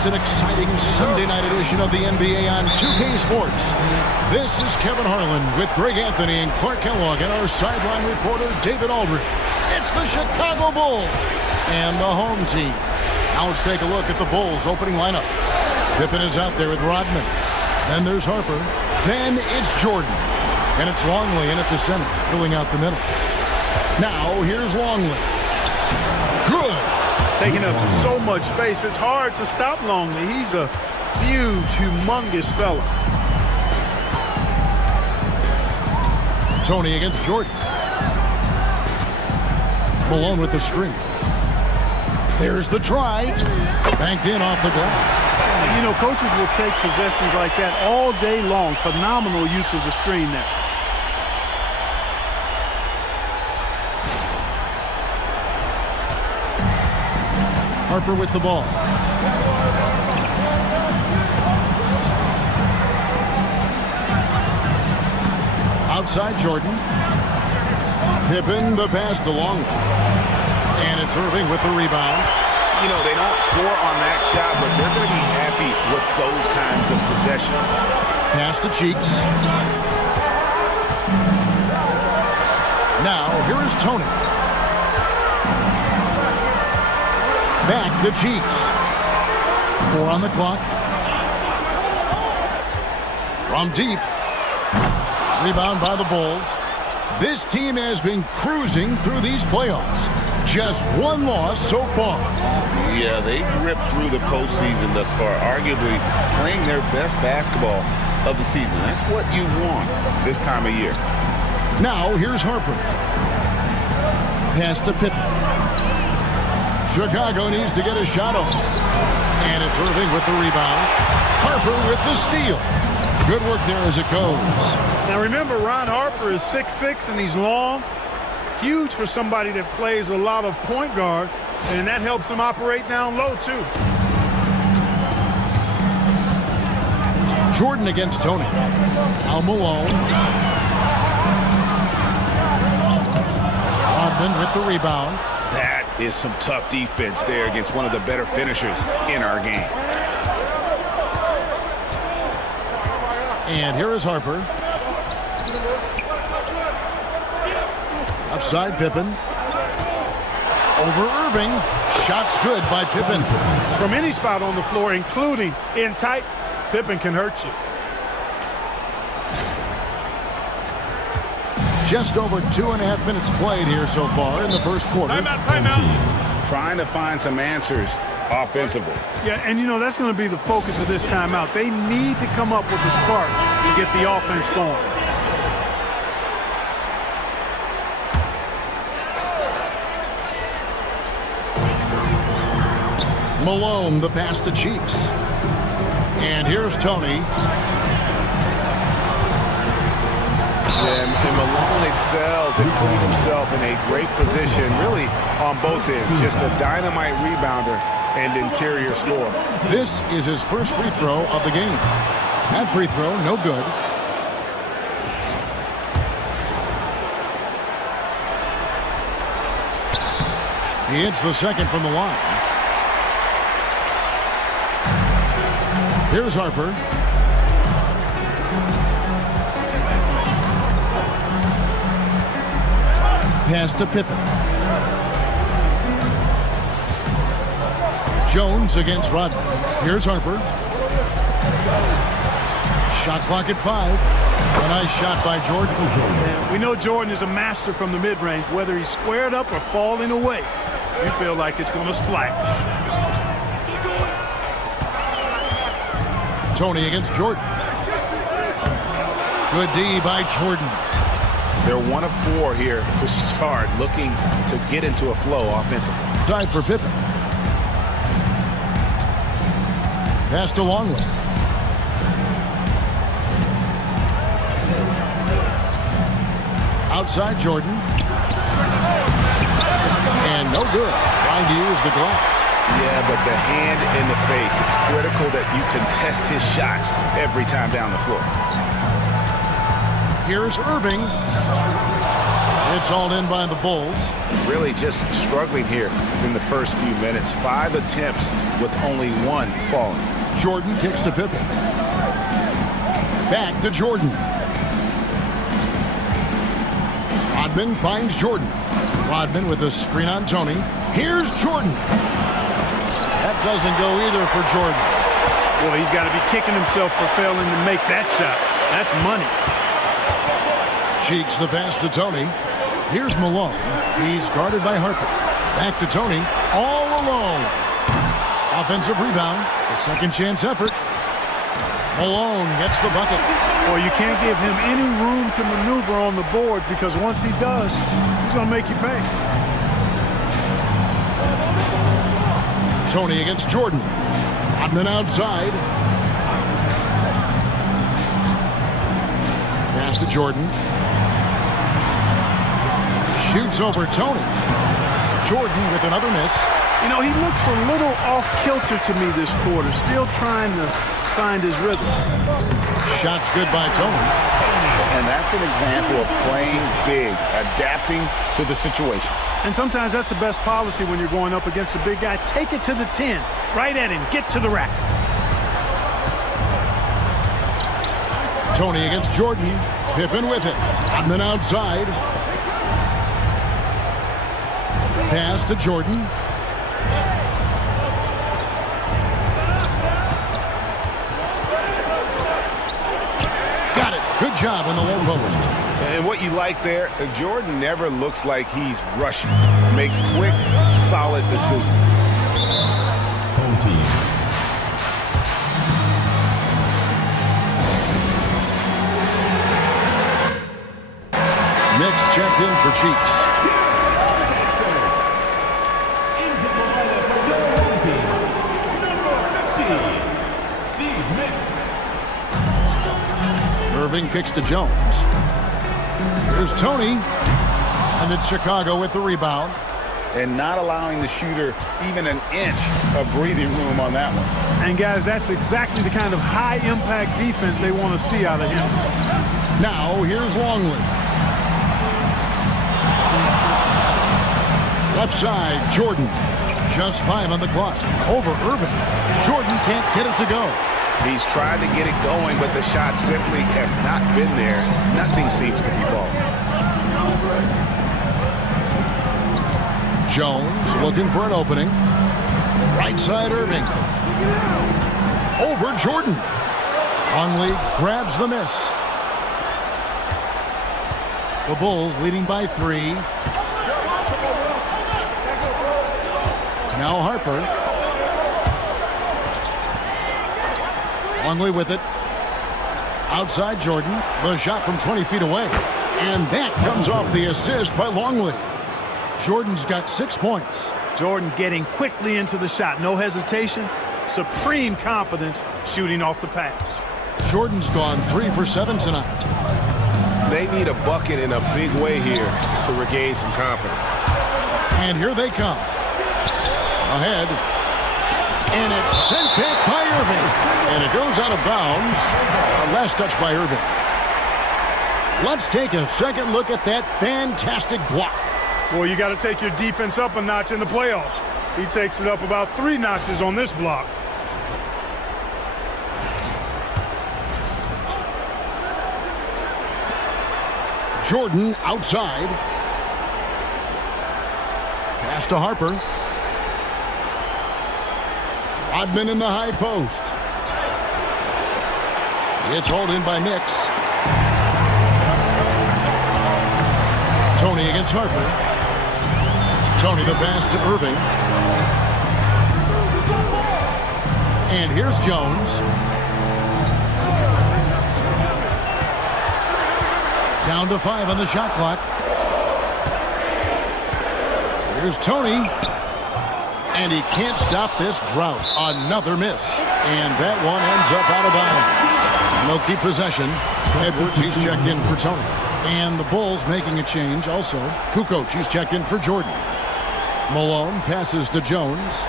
It's an exciting Sunday night edition of the NBA on 2K Sports. This is Kevin Harlan with Greg Anthony and Clark Kellogg and our sideline reporter David Aldridge. It's the Chicago Bulls and the home team. Now let's take a look at the Bulls opening lineup. Pippen is out there with Rodman. Then there's Harper. Then it's Jordan. And it's Longley in at the center, filling out the middle. Now here's Longley. Good. Taking up so much space, it's hard to stop Longley. He's a huge, humongous fella. Tony against Jordan. Malone with the screen. There's the drive. Banked in off the glass. You know, coaches will take possessions like that all day long. Phenomenal use of the screen there. Harper with the ball. Outside Jordan. Pippen the pass to Longley. And it's Irving with the rebound. You know, they don't score on that shot, but they're going to be happy with those kinds of possessions. Pass to Cheeks. Now, here is Tony. Back to Cheeks. 4 on the clock. From deep. Rebound by the Bulls. This team has been cruising through these playoffs. Just one loss so far. Yeah, they've ripped through the postseason thus far, arguably playing their best basketball of the season. That's what you want this time of year. Now, here's Harper. Pass to Pippen. Chicago needs to get a shot off. And it's Irving with the rebound. Harper with the steal. Good work there as it goes. Now remember, Ron Harper is 6'6", and he's long. Huge for somebody that plays a lot of point guard, and that helps him operate down low, too. Jordan against Tony. Now Malone. Rodman with the rebound. That is some tough defense there against one of the better finishers in our game. And here is Harper. Offside Pippen. Over Irving. Shots good by Pippen. From any spot on the floor, including in tight, Pippen can hurt you. Just over 2.5 minutes played here so far in the first quarter. Timeout. Trying to find some answers offensively. Yeah, and you know, that's going to be the focus of this timeout. They need to come up with a spark to get the offense going. Malone, the pass to Cheeks. And here's Tony. And Malone excels at putting himself in a great position, really on both ends. Just a dynamite rebounder and interior scorer. This is his first free throw of the game. That free throw, no good. He hits the second from the line. Here's Harper. Pass to Pippen. Jones against Rodman. Here's Harper. Shot clock at 5. A nice shot by Jordan. We know Jordan is a master from the mid-range. Whether he's squared up or falling away, you feel like it's going to splash. Tony against Jordan. Good D by Jordan. They're 1 of 4 here to start, looking to get into a flow offensively. Tied for Pippen. Pass to Longley. Outside Jordan. And no good. Trying to use the glass. Yeah, but the hand in the face. It's critical that you contest his shots every time down the floor. Here's Irving. It's hauled in by the Bulls. Really just struggling here in the first few minutes. 5 attempts with only 1 falling. Jordan kicks to PIppen. Back to Jordan. Rodman finds Jordan. Rodman with a screen on Tony. Here's Jordan. That doesn't go either for Jordan. Boy, he's got to be kicking himself for failing to make that shot. That's money. Cheeks the pass to Tony. Here's Malone. He's guarded by Harper. Back to Tony. All alone. Offensive rebound. A second chance effort. Malone gets the bucket. Well, you can't give him any room to maneuver on the board because once he does, he's going to make you pay. Tony against Jordan. Rodman outside. Pass to Jordan. Shoots over Tony. Jordan with another miss. You know, he looks a little off-kilter to me this quarter, still trying to find his rhythm. Shot's good by Tony. And that's an example of playing big, adapting to the situation. And sometimes that's the best policy when you're going up against a big guy. Take it to the 10, right at him, get to the rack. Tony against Jordan. PIppen with it. Rodman outside. Pass to Jordan. Got it. Good job on the low post. And what you like there, Jordan never looks like he's rushing. Makes quick, solid decisions. Home team. Mix checked in for Cheeks. Irving kicks to Jones. Here's Tony. And it's Chicago with the rebound. And not allowing the shooter even an inch of breathing room on that one. And, guys, that's exactly the kind of high-impact defense they want to see out of him. Now, here's Longley. Left side, Jordan. Just 5 on the clock. Over Irving. Jordan can't get it to go. He's tried to get it going, but the shots simply have not been there. Nothing seems to be falling. Jones looking for an opening. Right side, Irving. Over Jordan. Longley grabs the miss. The Bulls leading by 3. Now Harper. Longley with it. Outside Jordan. The shot from 20 feet away. And that comes off the assist by Longley. Jordan's got 6 points. Jordan getting quickly into the shot. No hesitation. Supreme confidence shooting off the pass. Jordan's gone 3 for 7 tonight. They need a bucket in a big way here to regain some confidence. And here they come. Ahead. And it's sent back by Irving. And it goes out of bounds. Last touch by Irving. Let's take a second look at that fantastic block. Well, you got to take your defense up a notch in the playoffs. He takes it up about 3 notches on this block. Jordan outside. Pass to Harper. Rodman in the high post. It's hauled in by Mix. Tony against Harper. Tony the pass to Irving. And here's Jones. Down to 5 on the shot clock. Here's Tony. And he can't stop this drought. Another miss. And that one ends up out of bounds. No keep possession. Edwards, he's checked in for Tony. And the Bulls making a change also. Kukoc, he's checked in for Jordan. Malone passes to Jones.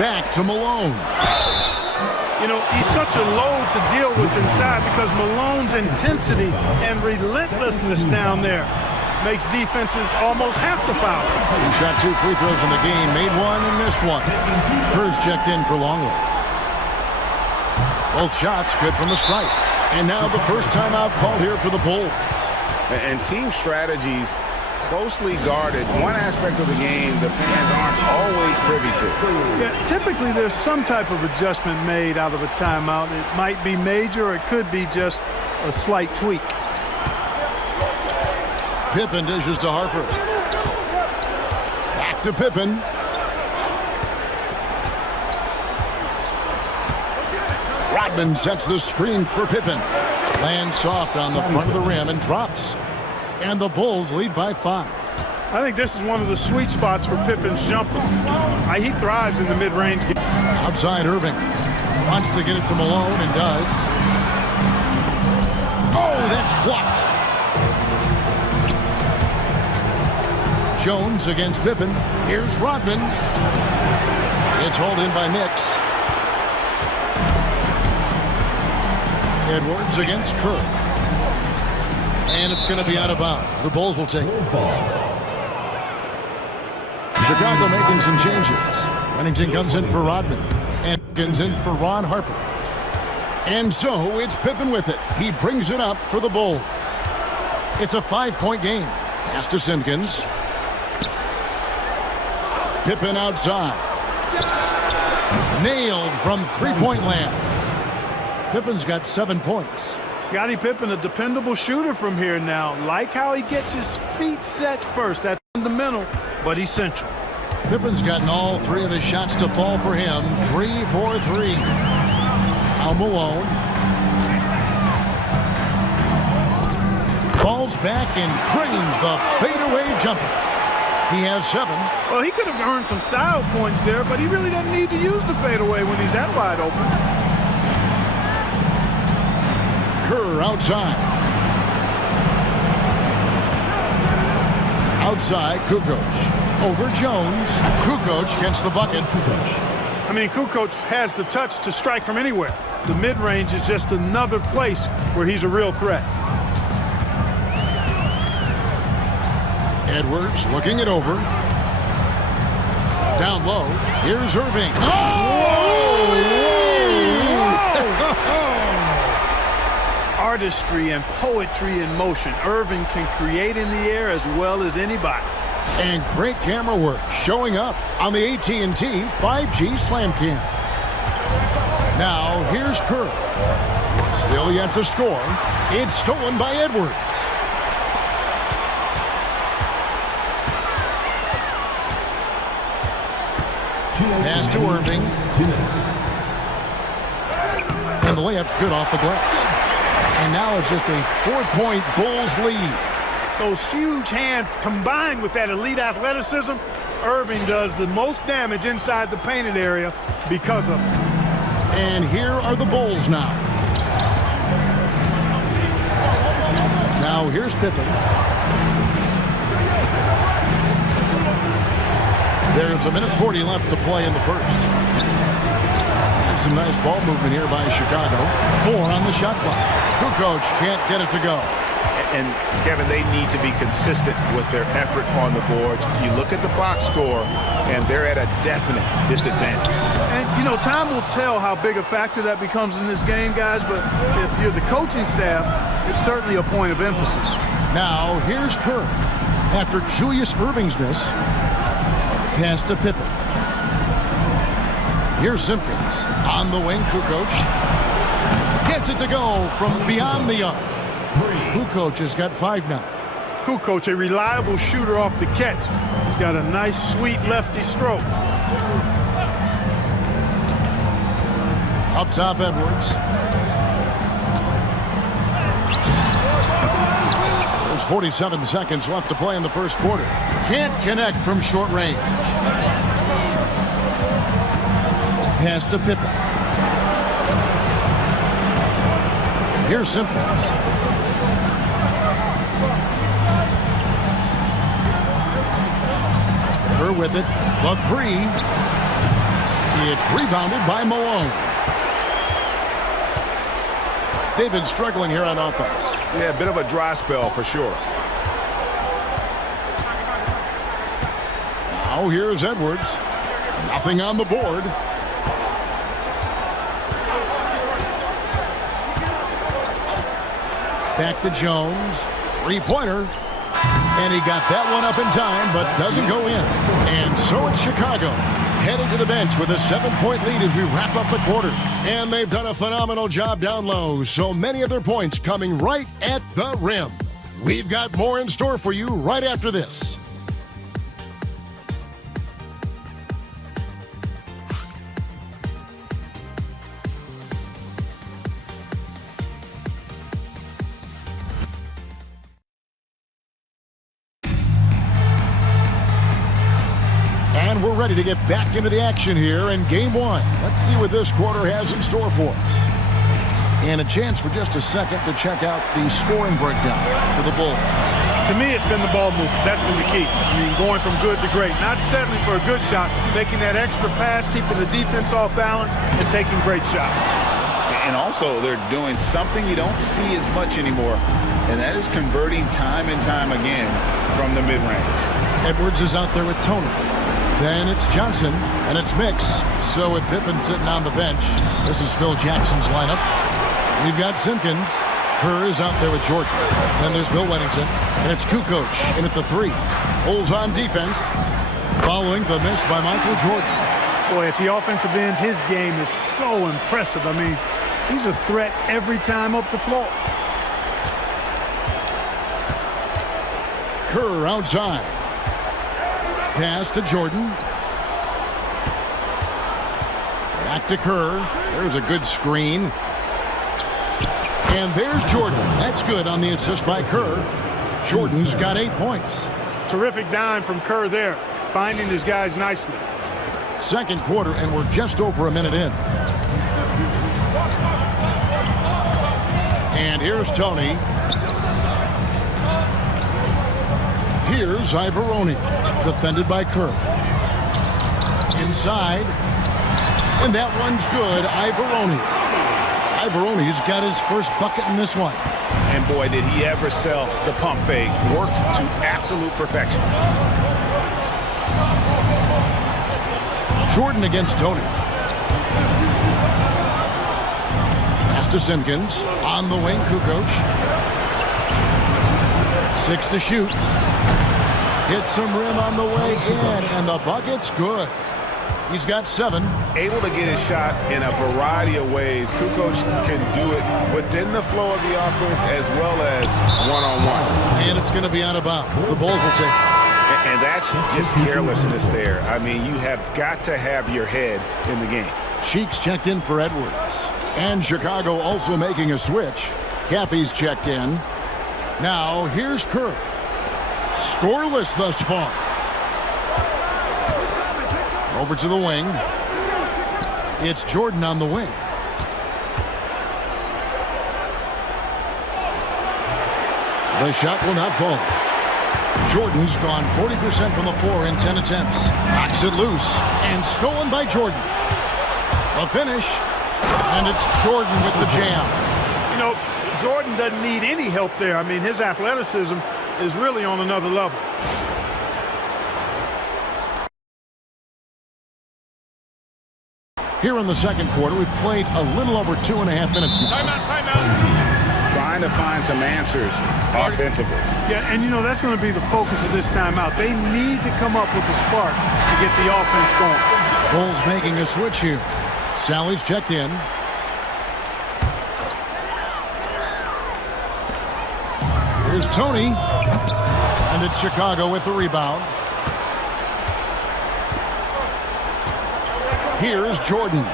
Back to Malone. You know, he's such a load to deal with inside because Malone's intensity and relentlessness down there makes defenses almost have to foul. He shot 2 free throws in the game, made 1 and missed 1. Kerr's checked in for Longley. Both shots good from the stripe. And now the first timeout called here for the Bulls. And team strategies closely guarded. One aspect of the game the fans aren't always privy to. Yeah, typically there's some type of adjustment made out of a timeout. It might be major or it could be just a slight tweak. Pippen dishes to Harper. Back to Pippen. Rodman sets the screen for Pippen. Lands soft on the front of the rim and drops. And the Bulls lead by 5. I think this is one of the sweet spots for Pippen's jumper. He thrives in the mid-range game. Outside Irving. Wants to get it to Malone and does. Oh, that's blocked. Jones against Pippen. Here's Rodman. It's hauled in by Nix. Edwards against Kerr. And it's going to be out of bounds. The Bulls will take it. Chicago making some changes. Huntington comes in for Rodman. And comes in for Ron Harper. And so it's Pippen with it. He brings it up for the Bulls. It's a 5-point game. Pass to Simpkins. Pippen outside. Nailed from three-point land. Pippen's got 7 points. Scottie Pippen, a dependable shooter from here now. Like how he gets his feet set first. That's fundamental, but essential. Pippen's gotten all 3 of his shots to fall for him. 3 for 3. Now Malone. Falls back and drains the fadeaway jumper. He has 7. Well, he could have earned some style points there, but he really doesn't need to use the fadeaway when he's that wide open. Kerr outside. Outside, Kukoc. Over Jones. Kukoc gets the bucket. I mean, Kukoc has the touch to strike from anywhere. The mid-range is just another place where he's a real threat. Edwards looking it over. Down low. Here's Irving. Artistry and poetry in motion. Irving can create in the air as well as anybody. And great camera work showing up on the AT&T 5G Slam Cam. Now here's Kerr. Still yet to score. It's stolen by Edwards. Pass to Irving. And the layup's good off the glass. And now it's just a 4-point Bulls lead. Those huge hands combined with that elite athleticism, Irving does the most damage inside the painted area because of it. And here are the Bulls now. Now here's Pippen. There's 1:40 left to play in the first. And some nice ball movement here by Chicago. 4 on the shot clock. Kukoc can't get it to go. And, Kevin, they need to be consistent with their effort on the boards. You look at the box score, and they're at a definite disadvantage. And, you know, time will tell how big a factor that becomes in this game, guys, but if you're the coaching staff, it's certainly a point of emphasis. Now, here's Kerr. After Julius Irving's miss, pass to Pippen. Here's Simpkins. On the wing, Kukoc. Gets it to go from beyond the arc. Kukoc has got 5 now. Kukoc, a reliable shooter off the catch. He's got a nice, sweet lefty stroke. Up top, Edwards. There's 47 seconds left to play in the first quarter. Can't connect from short range. Pass to Pippen. Here's Simpkins. Kerr with it. The 3. It's rebounded by Malone. they've been struggling here on offense. Yeah, a bit of a dry spell for sure. Now here's Edwards. Nothing on the board. Back to Jones. Three-pointer. And he got that one up in time, but doesn't go in. And so it's Chicago, heading to the bench with a 7-point lead as we wrap up the quarter. And they've done a phenomenal job down low, so many of their points coming right at the rim. We've got more in store for you right after this. And we're ready to get back into the action here in game one. Let's see what this quarter has in store for us. And a chance for just a second to check out the scoring breakdown for the Bulls. To me, it's been the ball movement. That's been the key. I mean, going from good to great. Not settling for a good shot, making that extra pass, keeping the defense off balance, and taking great shots. And also, they're doing something you don't see as much anymore, and that is converting time and time again from the mid-range. Edwards is out there with Tony. Then it's Johnson, and it's Mix. So with PIppen sitting on the bench, this is Phil Jackson's lineup. We've got Simpkins. Kerr is out there with Jordan. Then there's Bill Weddington, and it's Kukoc in at the 3. Bulls on defense, following the miss by Michael Jordan. Boy, at the offensive end, his game is so impressive. I mean, he's a threat every time up the floor. Kerr outside. Pass to Jordan. Back to Kerr. There's a good screen. And there's Jordan. That's good on the assist by Kerr. Jordan's got 8 points. Terrific dime from Kerr there, finding his guys nicely. Second quarter, and we're just over a minute in. And here's Tony. Here's Ivoroni, defended by Kerr. Inside, and that one's good. Ivoroni's got his first bucket in this one. And boy, did he ever sell the pump fake. Worked to absolute perfection. Jordan against Tony. Pass to Simpkins. On the wing, Kukoc. 6 to shoot. Hits some rim on the way in, and the bucket's good. He's got 7. Able to get his shot in a variety of ways. Kukoc can do it within the flow of the offense as well as one-on-one. And it's going to be out of bounds. The Bulls will take it. And that's just carelessness there. I mean, you have got to have your head in the game. Cheeks checked in for Edwards. And Chicago also making a switch. Caffey's checked in. Now, here's Kerr. Scoreless thus far. Over to the wing. It's Jordan on the wing. The shot will not fall. Jordan's gone 40% from the floor in 10 attempts. Knocks it loose and stolen by Jordan. The finish, and it's Jordan with the jam. You know, Jordan doesn't need any help there. I mean, his athleticism is really on another level. Here in the second quarter, we've played a little over 2.5 minutes now. Timeout. Trying to find some answers offensively. Yeah, and you know, that's going to be the focus of this timeout. They need to come up with a spark to get the offense going. Bulls making a switch here. Sally's checked in. Here's Tony. And it's Chicago with the rebound. Here's Jordan.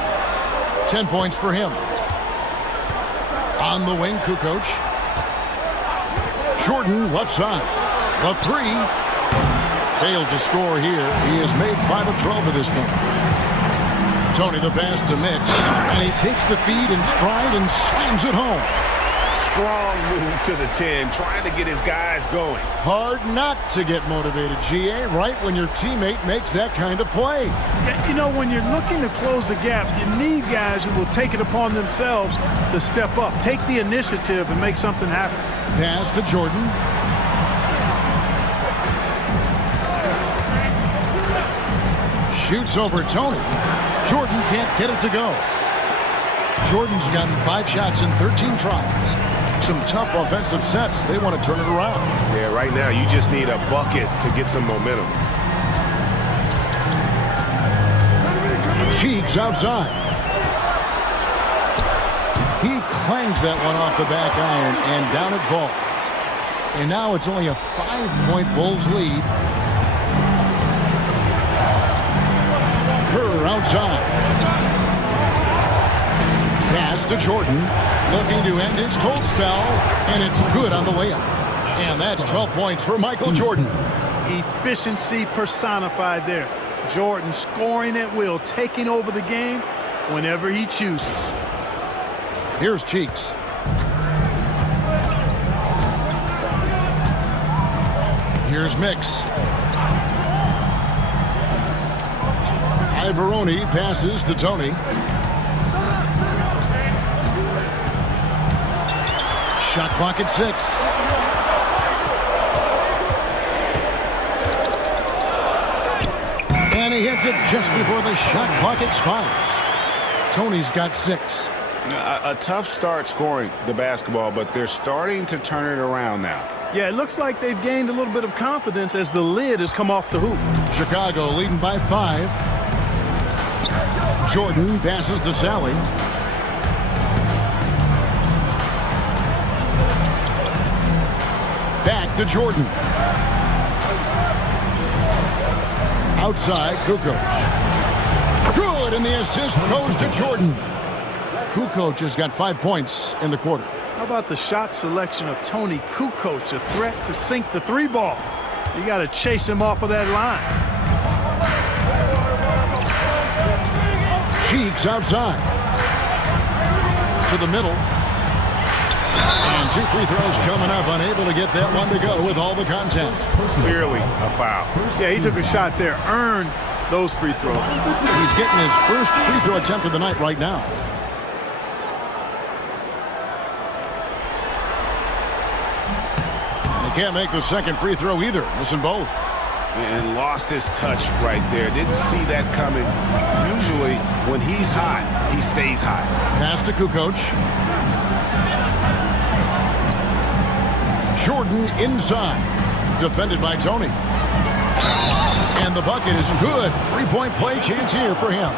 10 points for him. On the wing, Kukoc. Jordan, left side. The 3. Fails to score here. He has made 5 of 12 at this point. Tony the pass to Mix. And he takes the feed in stride and slams it home. strong move to the 10, trying to get his guys going. Hard not to get motivated, GA, right when your teammate makes that kind of play. Yeah, you know, when you're looking to close the gap, you need guys who will take it upon themselves to step up, take the initiative, and make something happen. Pass to Jordan. Shoots over Tony. Jordan can't get it to go. Jordan's gotten 5 shots in 13 tries. Some tough offensive sets. They want to turn it around. Yeah, right now you just need a bucket to get some momentum. Cheeks outside. He clangs that one off the back iron, and down it falls. And now it's only a 5-point Bulls lead. Kerr outside. Pass to Jordan, looking to end his cold spell, and it's good on the layup. And that's 12 points for Michael Jordan. Efficiency personified there. Jordan scoring at will, taking over the game whenever he chooses. Here's Cheeks. Here's Mix. Ivoroni passes to Tony. Shot clock at 6. And he hits it just before the shot clock expires. Tony's got 6. A tough start scoring the basketball, but they're starting to turn it around now. Yeah, it looks like they've gained a little bit of confidence as the lid has come off the hoop. Chicago leading by 5. Jordan passes to Sally. Back to Jordan. Outside, Kukoc. Good, and the assist goes to Jordan. Kukoc has got 5 points in the quarter. How about the shot selection of Tony Kukoc, a threat to sink the 3-ball? You got to chase him off of that line. Cheeks outside. To the middle. And 2 free throws coming up, unable to get that one to go with all the contact. Clearly a foul. Yeah, he took a shot there, earned those free throws. He's getting his first free throw attempt of the night right now. And he can't make the second free throw either, missing both. And lost his touch right there. Didn't see that coming. Usually, when he's hot, he stays hot. Pass to Kukoc. Jordan inside. Defended by Tony. And the bucket is good. 3-point play chance here for him.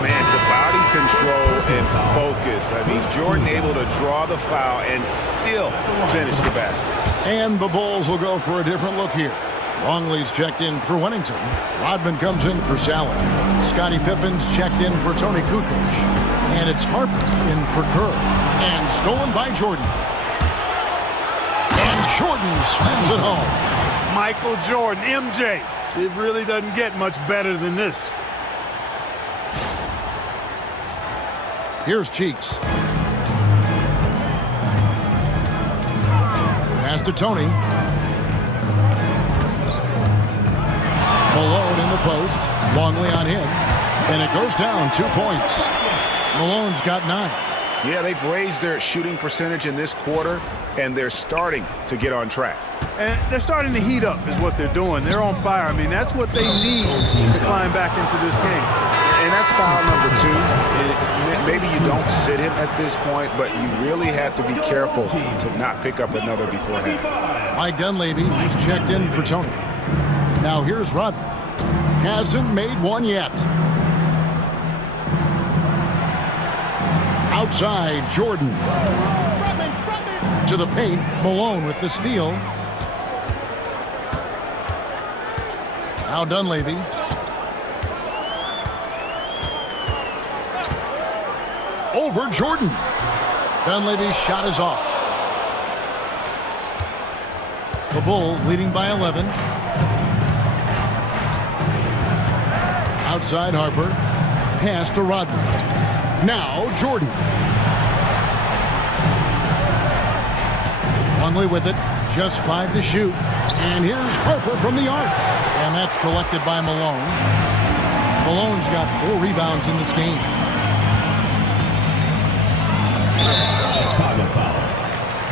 Man, the body control and focus. I mean, Jordan able to draw the foul and still finish the basket. And the Bulls will go for a different look here. Longley's checked in for Winnington. Rodman comes in for Sally. Scottie Pippen's checked in for Tony Kukoc. And it's Harper in for Kerr. And stolen by Jordan. And Jordan slams it home. Michael Jordan, MJ. It really doesn't get much better than this. Here's Cheeks. Pass to Tony. Malone in the post. Longley on him. And it goes down 2 points. Malone's got 9. Yeah, they've raised their shooting percentage in this quarter, and they're starting to get on track. And they're starting to heat up is what they're doing. They're on fire. I mean, that's what they need to climb back into this game. And that's foul number 2. And maybe you don't sit him at this point, but you really have to be careful to not pick up another beforehand. Mike Dunleavy is checked in for Tony. Now here's Rodman. Hasn't made one yet. Outside, Jordan. To the paint, Malone with the steal. Now Dunleavy. Over Jordan. Dunleavy's shot is off. The Bulls leading by 11. Outside Harper. Pass to Rodman. Now Jordan. Conley with it. Just 5 to shoot. And here's Harper from the arc. And that's collected by Malone. Malone's got 4 rebounds in this game. Chicago foul.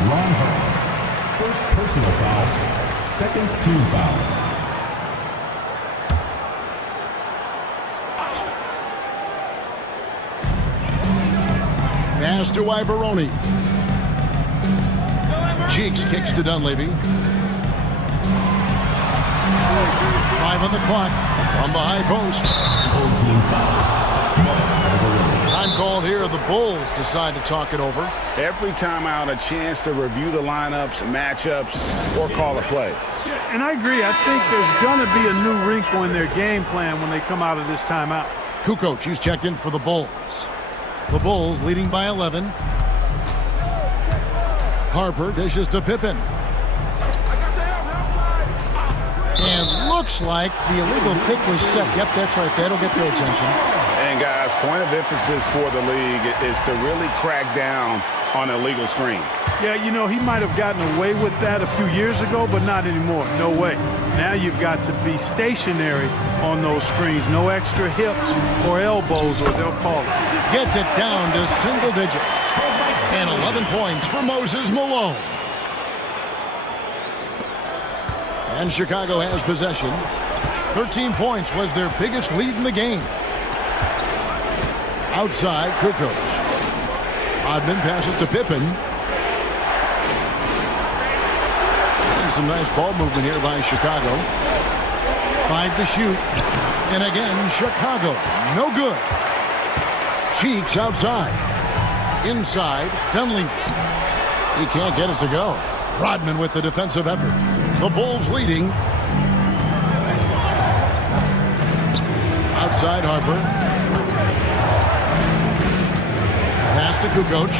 Ron Harper. First personal foul. Second team foul. Pass to Ivoroni. Cheeks kicks to Dunleavy. 5 on the clock from the high post. Team foul. Time called here. The Bulls decide to talk it over. Every time out, a chance to review the lineups, matchups, or call a play. Yeah, and I agree. I think there's going to be a new wrinkle in their game plan when they come out of this timeout. Kukoc, he's checked in for the Bulls. The Bulls leading by 11. Harper dishes to Pippen. And looks like the illegal pick was set. Yep, that's right. That'll get their attention. And guys, point of emphasis for the league is to really crack down on illegal screens. Yeah, you know, he might have gotten away with that a few years ago, but not anymore. No way. Now you've got to be stationary on those screens. No extra hips or elbows, or they'll call it. Gets it down to single digits. And 11 points for Moses Malone. And Chicago has possession. 13 points was their biggest lead in the game. Outside, Kukoc. Rodman passes to Pippen. And some nice ball movement here by Chicago. 5 to shoot. And again, Chicago. No good. Cheeks outside. Inside, Dunleavy. He can't get it to go. Rodman with the defensive effort. The Bulls leading. Outside, Harper. Pass to Kukoc.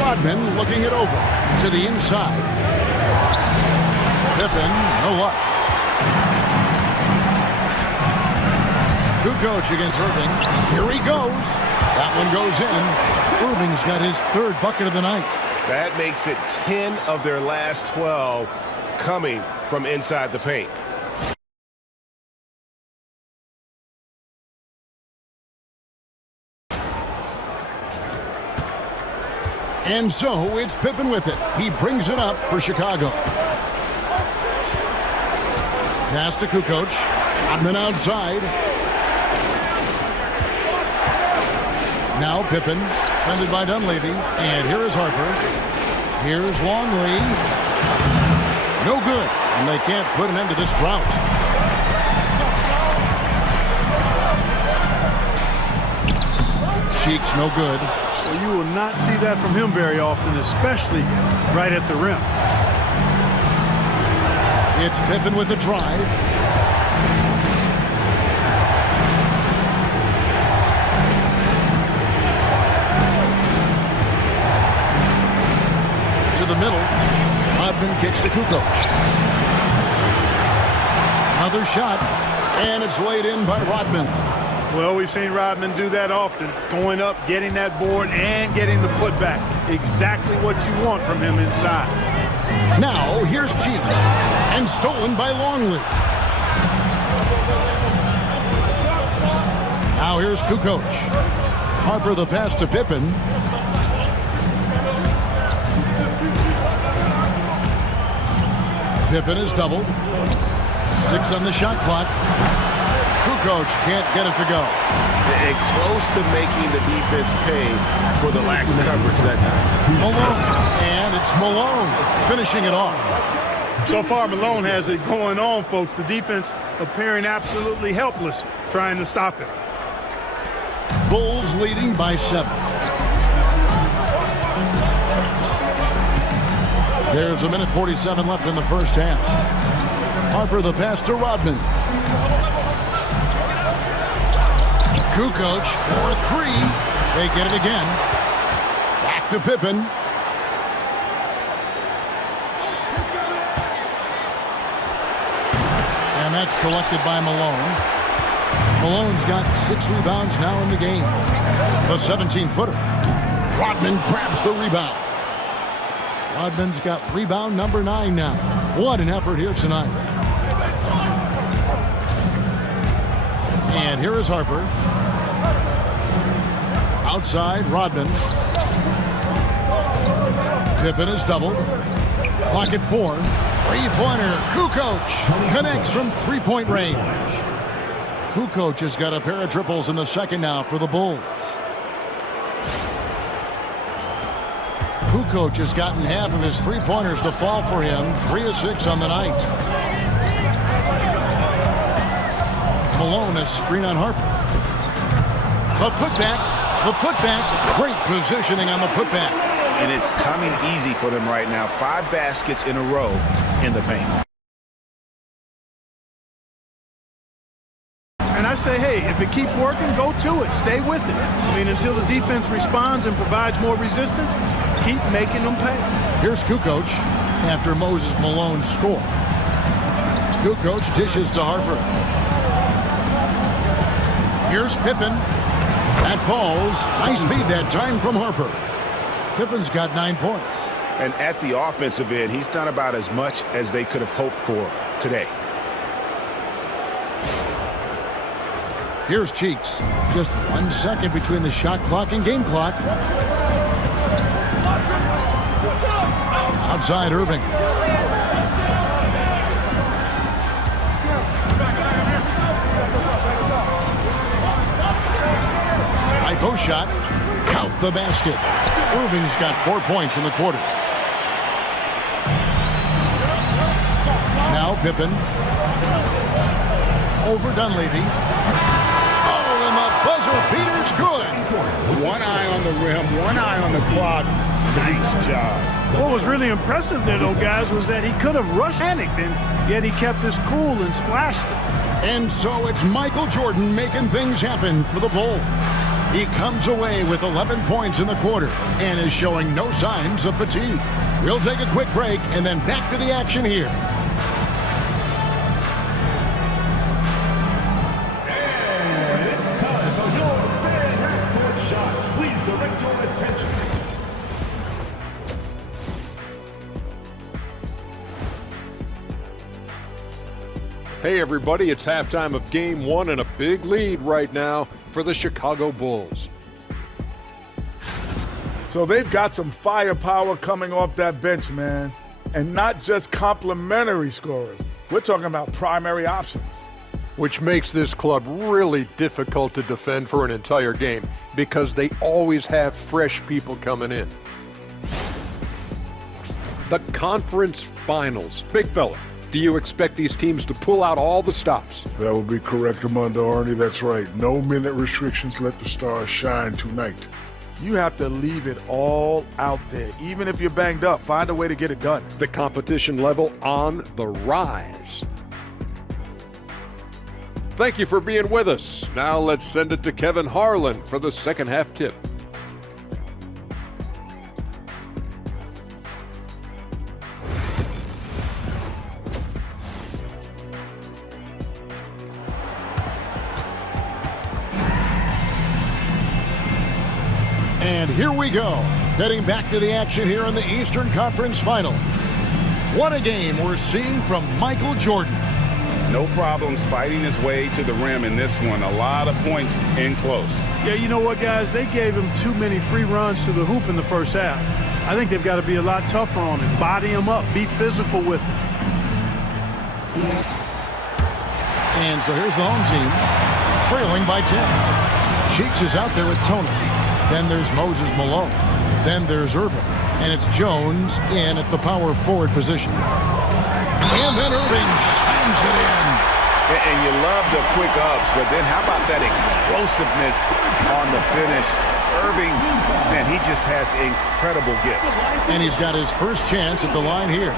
Rodman looking it over to the inside. Pippen, no luck. Kukoc against Irving. Here he goes. That one goes in. Irving's got his 3rd bucket of the night. That makes it 10 of their last 12 coming from inside the paint. And so it's Pippen with it. He brings it up for Chicago. Pass to Kukoc. Rodman outside. Now Pippen, defended by Dunleavy. And here is Harper. Here's Longley. No good. And they can't put an end to this drought. Cheeks, no good. Well, you will not see that from him very often, especially right at the rim. It's Pippen with the drive. To the middle. Rodman kicks to Kukoc. Another shot. And it's laid in by Rodman. Well, we've seen Rodman do that often. Going up, getting that board, and getting the putback. Exactly what you want from him inside. Now, here's Cheeks. And stolen by Longley. Now here's Kukoc. Harper the pass to Pippen. Pippen is doubled. 6 on the shot clock. Kukoc can't get it to go. And close to making the defense pay for the lax coverage that time. Malone. And it's Malone finishing it off. So far, Malone has it going on, folks. The defense appearing absolutely helpless trying to stop it. Bulls leading by 7. There's 1:47 left in the first half. Harper the pass to Rodman. Kukoc for 3. They get it again. Back to Pippen. And that's collected by Malone. Malone's got 6 rebounds now in the game. The 17-footer. Rodman grabs the rebound. Rodman's got rebound number 9 now. What an effort here tonight. And here is Harper. Outside, Rodman. Pippen is doubled. Clock at 4. Three-pointer. Kukoc connects from three-point range. Kukoc has got a pair of triples in the second now for the Bulls. Kukoc has gotten half of his three-pointers to fall for him. 3 of 6 on the night. Malone, a screen on Harper. The putback. Great positioning on the putback. And it's coming easy for them right now. 5 baskets in a row in the paint. And I say, hey, if it keeps working, go to it. Stay with it. I mean, until the defense responds and provides more resistance, keep making them pay. Here's Kukoc after Moses Malone score. Kukoc dishes to Harper. Here's Pippen. That falls. Nice feed that time from Harper. Pippen's got 9 points. And at the offensive end, he's done about as much as they could have hoped for today. Here's Cheeks. Just 1 second between the shot clock and game clock. Outside Irving. High post shot. Count the basket. Irving's got 4 points in the quarter. Now Pippen. Over Dunleavy. Oh, and the buzzer beater's good. 1 eye on the rim, 1 eye on the clock. Nice job. What was really impressive there, though, guys, was that he could have rushed panicked, and yet he kept his cool and splashed it. And so it's Michael Jordan making things happen for the Bulls. He comes away with 11 points in the quarter and is showing no signs of fatigue. We'll take a quick break and then back to the action here. And it's time for your fan half-court shots. Please direct your attention. Hey everybody, it's halftime of Game 1 and a big lead right now for the Chicago Bulls. So they've got some firepower coming off that bench, man. And not just complimentary scorers. We're talking about primary options. Which makes this club really difficult to defend for an entire game because they always have fresh people coming in. The conference finals. Big fella, do you expect these teams to pull out all the stops? That would be correct, Armando Arnie. That's right. No minute restrictions. Let the stars shine tonight. You have to leave it all out there. Even if you're banged up, find a way to get it done. The competition level on the rise. Thank you for being with us. Now let's send it to Kevin Harlan for the second half tip. And here we go. Heading back to the action here in the Eastern Conference Finals. What a game we're seeing from Michael Jordan. No problems fighting his way to the rim in this one. A lot of points in close. Yeah, you know what, guys? They gave him too many free runs to the hoop in the first half. I think they've got to be a lot tougher on him. Body him up. Be physical with him. And so here's the home team, trailing by 10. Cheeks is out there with Tony. Then there's Moses Malone. Then there's Irving. And it's Jones in at the power forward position. And then Irving slams it in. And you love the quick ups, but then how about that explosiveness on the finish? Irving, man, he just has incredible gift. And he's got his first chance at the line here.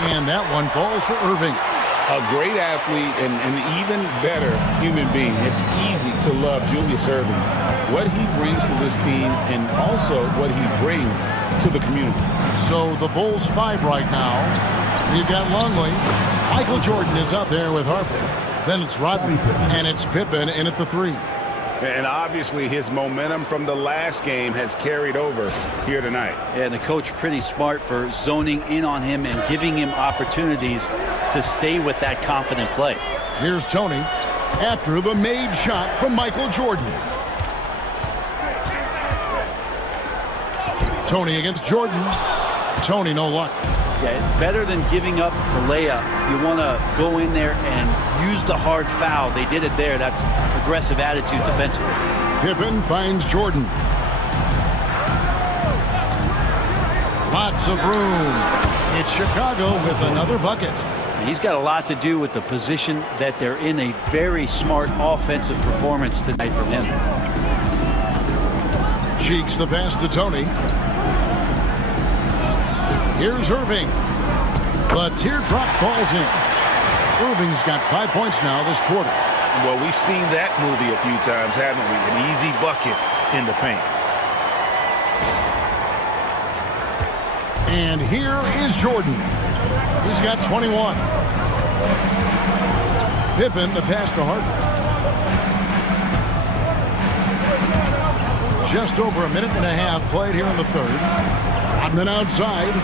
And that one falls for Irving. A great athlete and an even better human being. It's easy to love Julius Erving. What he brings to this team and also what he brings to the community. So the Bulls 5 right now. We've got Longley. Michael Jordan is out there with Harper. Then it's Rodman, and it's Pippen in at the 3. And obviously his momentum from the last game has carried over here tonight. And the coach pretty smart for zoning in on him and giving him opportunities to stay with that confident play. Here's Tony after the made shot from Michael Jordan. Tony against Jordan. Tony, no luck. Yeah, better than giving up the layup. You want to go in there and use the hard foul. They did it there. That's aggressive attitude defensively. Pippen finds Jordan. Lots of room. It's Chicago with another bucket. He's got a lot to do with the position that they're in. A very smart offensive performance tonight from him. Cheeks the pass to Tony. Here's Irving. The teardrop falls in. Irving's got 5 points now this quarter. Well, we've seen that movie a few times, haven't we? An easy bucket in the paint. And here is Jordan. He's got 21. Pippen the pass to Harper. Just over a minute and a half played here in the third. Rodman outside.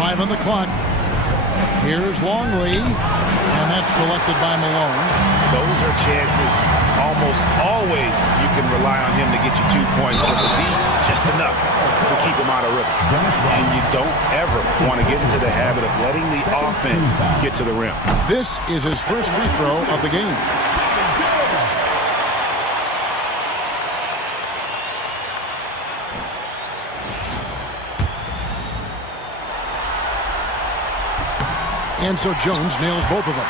5 on the clock. Here's Longley. And that's collected by Malone. Those are chances. Almost always you can rely on him to get you 2 points, but the D, just enough to keep him out of rhythm. And you don't ever want to get into the habit of letting the offense get to the rim. This is his first free throw of the game. And so Jones nails both of them.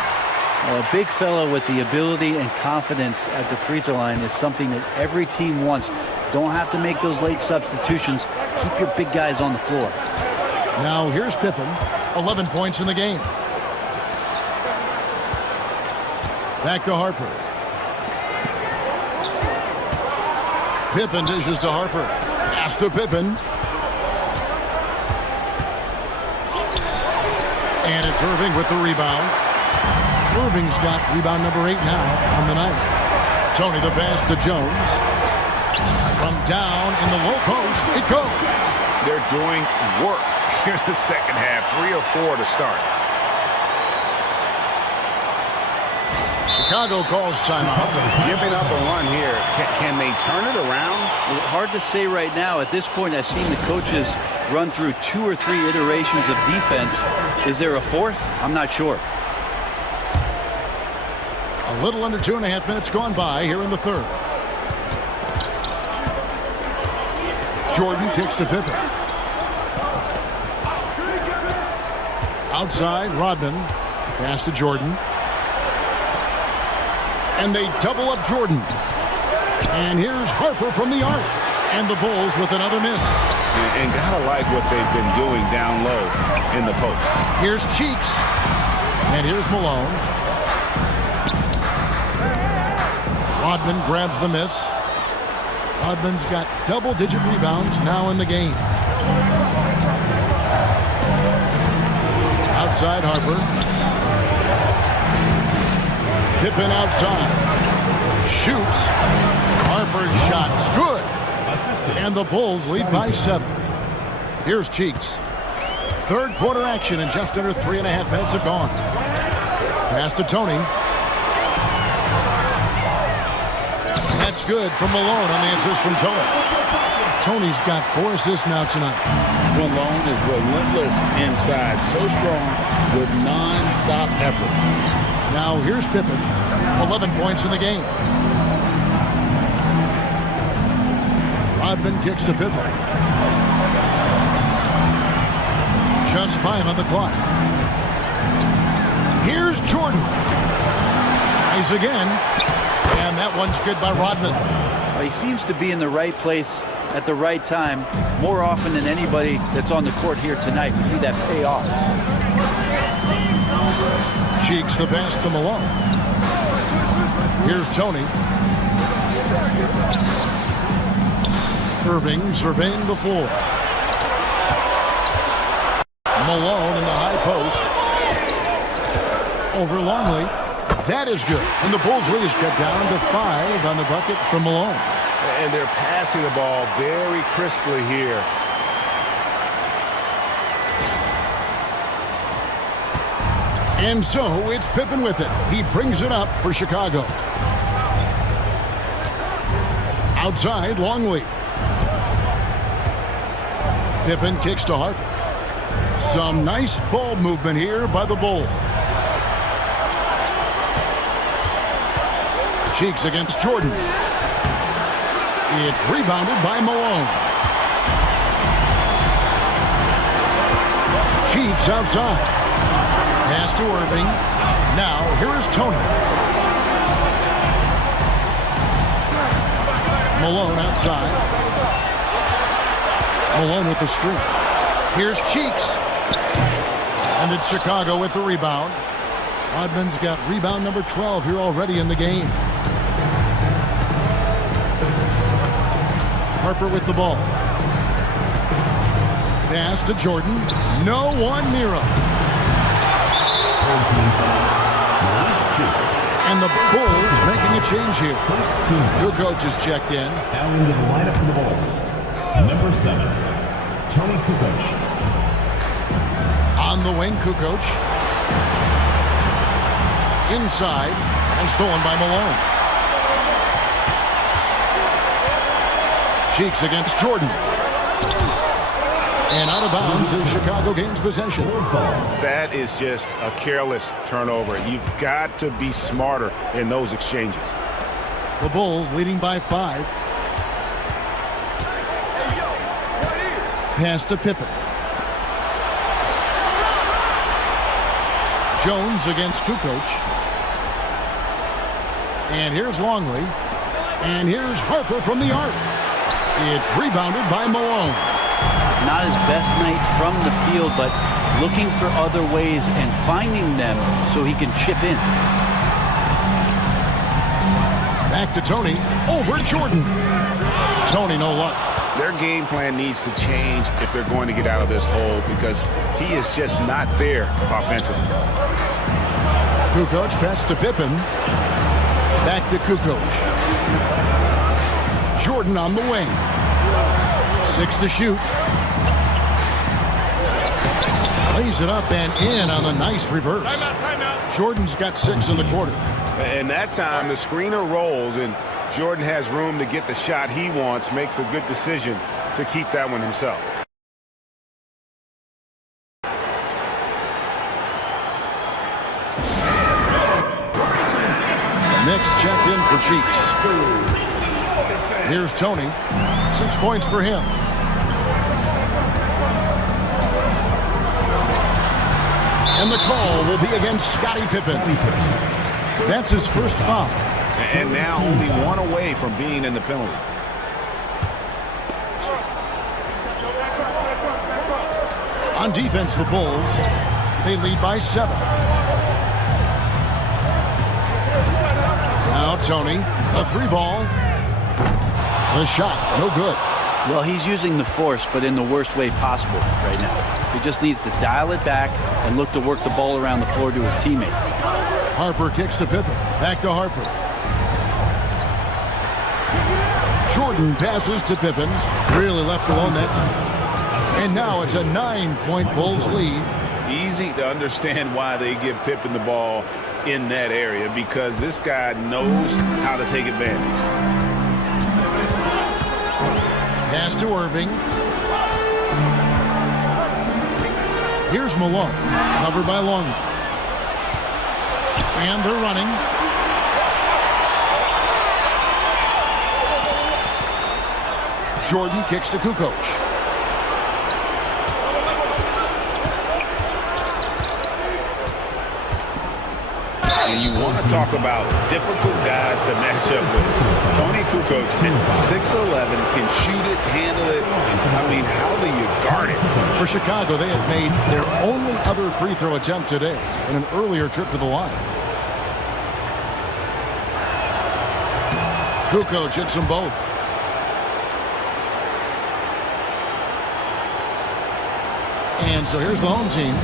Well, a big fellow with the ability and confidence at the free throw line is something that every team wants. Don't have to make those late substitutions. Keep your big guys on the floor. Now here's Pippen, 11 points in the game. Back to Harper. Pippen dishes to Harper. Pass to Pippen. And it's Irving with the rebound. Irving's got rebound number 8 now on the night. Tony the pass to Jones. From down in the low post, it goes. They're doing work here in the second half. 3 or 4 to start. Chicago calls timeout. Giving up a run here. Can they turn it around? Hard to say right now. At this point, I've seen the coaches run through 2 or 3 iterations of defense. Is there a 4th? I'm not sure. A little under 2.5 minutes gone by here in the third. Jordan kicks to Pippen. Outside, Rodman. Pass to Jordan. And they double up Jordan. And here's Harper from the arc. And the Bulls with another miss. And gotta like what they've been doing down low in the post. Here's Cheeks. And here's Malone. Rodman grabs the miss. Rodman's got double-digit rebounds now in the game. Outside Harper. Pippen outside. Shoots. Harper's shot's good. And the Bulls lead by 7. Here's Cheeks. Third quarter action and just under 3.5 minutes have gone. Pass to Tony. That's good from Malone on the assist from Tony. Tony's got 4 assists now tonight. Malone is relentless inside, so strong with non-stop effort. Now here's Pippen, 11 points in the game. Rodman kicks to Pippen. Just 5 on the clock. Here's Jordan. Tries again. And that one's good by Rodman. Well, he seems to be in the right place at the right time more often than anybody that's on the court here tonight. We see that pay off. Cheeks the pass to Malone. Here's Tony. Irving surveying the floor. Malone in the high post. Over Longley. That is good. And the Bulls lead is cut down to 5 on the bucket from Malone. And they're passing the ball very crisply here. And so it's Pippen with it. He brings it up for Chicago. Outside, Longley. Pippen kicks to Harper. Some nice ball movement here by the Bulls. Cheeks against Jordan. It's rebounded by Malone. Cheeks outside. Pass to Irving. Now, here is Tony. Malone outside. Malone with the screen. Here's Cheeks. And it's Chicago with the rebound. Rodman's got rebound number 12 here already in the game. Harper with the ball. Pass to Jordan. No one near him. And the Bulls making a change here. Kukoc is checked in. Now into the lineup for the Bulls. Number 7, Tony Kukoc. On the wing, Kukoc. Inside and stolen by Malone. Cheeks against Jordan. And out of bounds as Chicago gains possession. That is just a careless turnover. You've got to be smarter in those exchanges. The Bulls leading by 5. Pass to Pippen. Jones against Kukoc. And here's Longley. And here's Harper from the arc. It's rebounded by Malone. Not his best night from the field, but looking for other ways and finding them so he can chip in. Back to Tony. Over Jordan. Tony, no luck. Their game plan needs to change if they're going to get out of this hole because he is just not there offensively. Kukoc pass to Pippen. Back to Kukoc. Jordan on the wing. 6 to shoot. Lays it up and in on the nice reverse. Timeout. Jordan's got 6 in the quarter. And that time the screener rolls and Jordan has room to get the shot he wants, makes a good decision to keep that one himself. Mix checked in for Cheeks. Here's Tony. 6 points for him. And the call will be against Scottie Pippen. That's his first foul. And now only 1 away from being in the penalty. On defense, the Bulls, they lead by 7. Now Tony, a 3-ball. The shot, no good. Well, he's using the force, but in the worst way possible right now. He just needs to dial it back and look to work the ball around the floor to his teammates. Harper kicks to Pippen. Back to Harper. Jordan passes to Pippen. Really left alone that time. And now it's a 9-point Bulls lead. Easy to understand why they give Pippen the ball in that area because this guy knows how to take advantage. Pass to Irving. Here's Malone. Covered by Long. And they're running. Jordan kicks to Kukoc. And you want to talk about difficult guys to match up with. Tony Kukoc at 6'11", can shoot it, handle it. I mean, how do you guard it? For Chicago, they had made their only other free throw attempt today in an earlier trip to the line. Kukoc hits them both. And so here's the home team.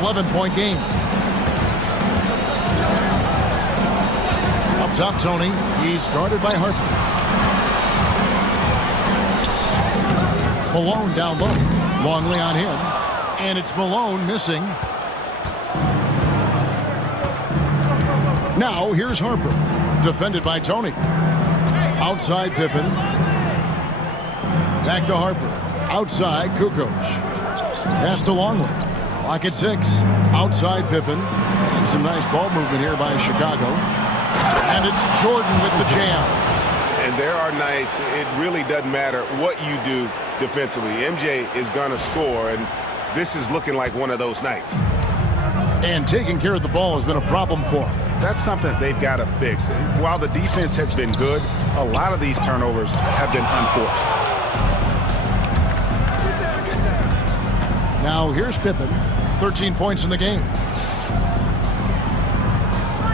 11-point game. Up top, Tony. He's guarded by Harper. Malone down low. Longley on him. And it's Malone missing. Now here's Harper. Defended by Tony. Outside Pippen. Back to Harper. Outside Kukoc. Pass to Longley. Lock at 6. Outside Pippen. And some nice ball movement here by Chicago. And it's Jordan with the jam. And there are nights it really doesn't matter what you do defensively. MJ is going to score, and this is looking like one of those nights. And taking care of the ball has been a problem for him. That's something they've got to fix. While the defense has been good, a lot of these turnovers have been unforced. Now here's Pippen. 13 points in the game.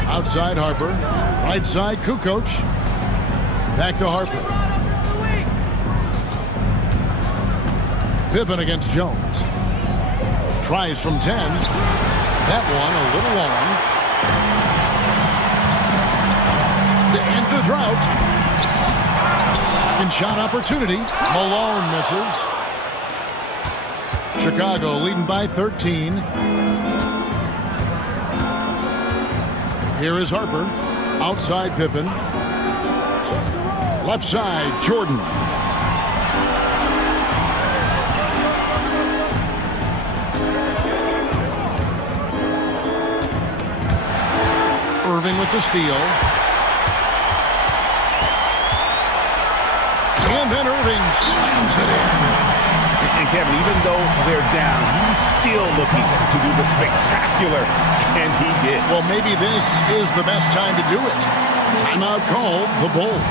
Outside Harper. Right side Kukoc. Back to Harper. Pippen against Jones. Tries from 10. That one a little long. To end the drought. Second shot opportunity. Malone misses. Chicago leading by 13. Here is Harper. Outside Pippen. Left side Jordan. Irving with the steal. And then Irving slams it in. And Kevin, even though they're down, he's still looking to do the spectacular, and he did. Well, maybe this is the best time to do it. Timeout called the Bulls.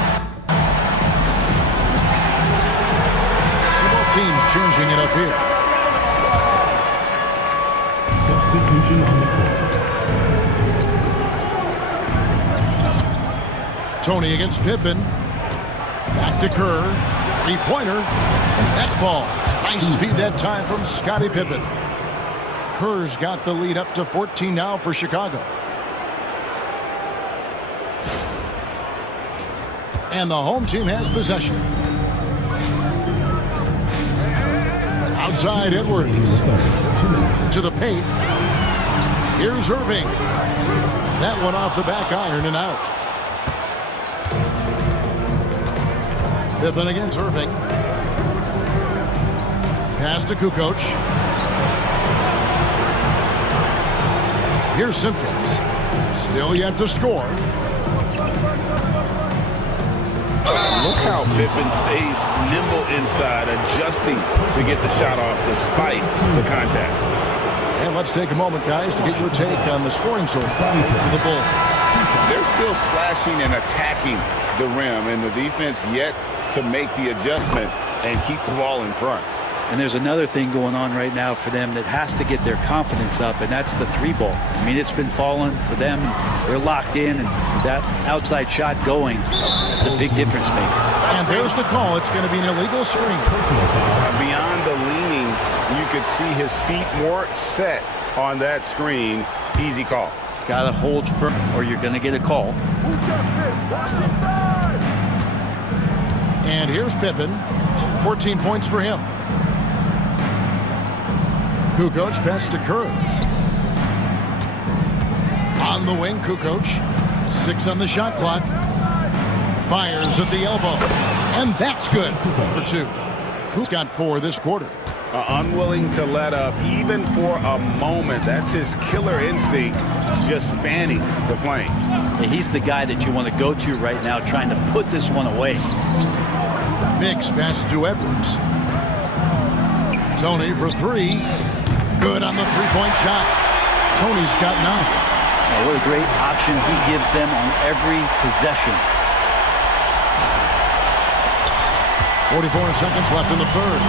So both teams changing it up here. Substitution on the court. Tony against Pippen. Back to Kerr. Three-pointer. That falls. Nice feed that time from Scottie Pippen. Kerr's got the lead up to 14 now for Chicago. And the home team has possession. Outside Edwards. To the paint. Here's Irving. That one off the back iron and out. Pippen against Irving. Pass to Kukoc. Here's Simpkins. Still yet to score. Look how Pippen stays nimble inside, adjusting to get the shot off despite the contact. And let's take a moment, guys, to get your take on the scoring so far for the Bulls. They're still slashing and attacking the rim, and the defense yet to make the adjustment and keep the ball in front. And there's another thing going on right now for them that has to get their confidence up, and that's the three ball. I mean, it's been falling for them. They're locked in, and that outside shot going, that's a big difference maker. And there's the call. It's going to be an illegal screen. Beyond the leaning, you could see his feet more set on that screen. Easy call. Got to hold firm, or you're going to get a call. And here's Pippen. 14 points for him. Kukoc pass to Kerr. On the wing, Kukoc. 6 on the shot clock. Fires at the elbow. And that's good for 2. Who's got 4 this quarter? Unwilling to let up even for a moment. That's his killer instinct, just fanning the flames. He's the guy that you want to go to right now, trying to put this one away. Mix pass to Edwards. Tony for 3. Good on the three-point shot. Tony's got 9. Oh, what a great option he gives them on every possession. 44 seconds left in the third.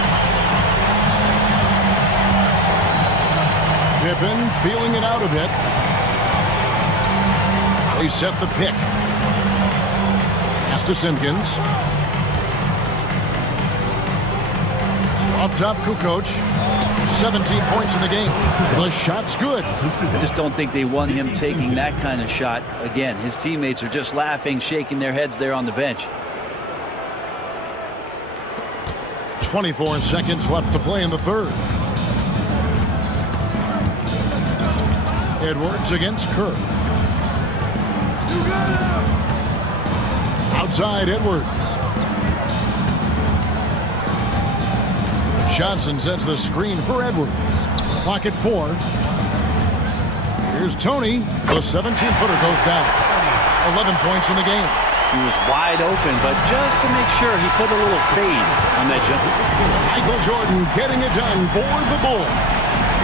PIppen feeling it out a bit. They set the pick. Pass to Simpkins. Up top, Kukoc. 17 points in the game. The shot's good. I just don't think they want him taking that kind of shot again. His teammates are just laughing, shaking their heads there on the bench. 24 seconds left to play in the third. Edwards against Kerr. Outside Edwards. Johnson sets the screen for Edwards. Pocket 4. Here's Tony. The 17-footer goes down. 11 points in the game. He was wide open, but just to make sure, he put a little fade on that jump. Michael Jordan getting it done for the Bulls.